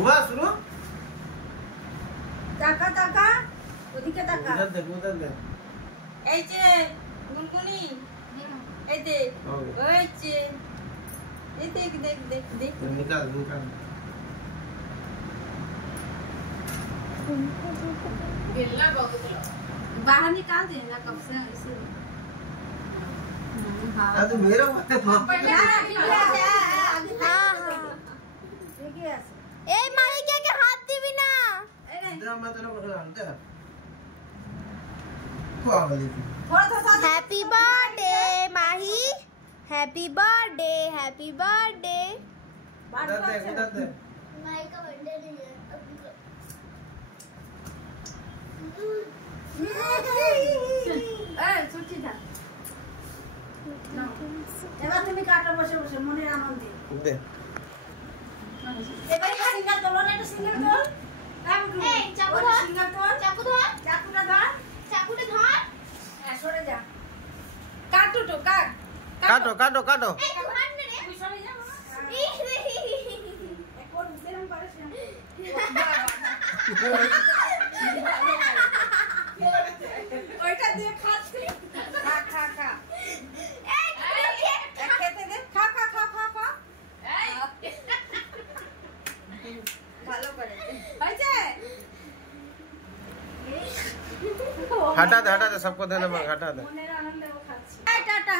हुआ शुरू টাকা টাকা ওদিকে টাকা उधर दे এই যে গুনগুনি এই দে ওই যে এই দেখ দেখ দেখ দেখ निकाल गिल्ला बाहर निकाल दे ना कब से ऐसे हाँ तो मेरा मत ए माही के हाथ दिबी ना इधर मत ना पकड़ अंते थोड़ा हैप्पी बर्थडे माही हैप्पी बर्थडे उधर दे माही का बर्थडे नहीं है ছুটি দা এবার তুমি কাটা বসে বসে মনের আনন্দে दे এবার সিঙ্গার তোলো না, এটা সিঙ্গার তোল। এই চাকু ধর সিঙ্গার তোল। চাকুটা ধর হ্যাঁ, সরে যা। কাট দুটো, কাট। काटो এই ধর না রে তুই সরে যা বাবা। একবার যেরকম করে সেরকম। ওইটা দিয়ে খাচ্ছি। খা। খেতে দে। খা। ভালো করে। হয়েছে? हटा दे सबको देने में हटा दे মনের আনন্দে ও খাচ্ছে। টাটা।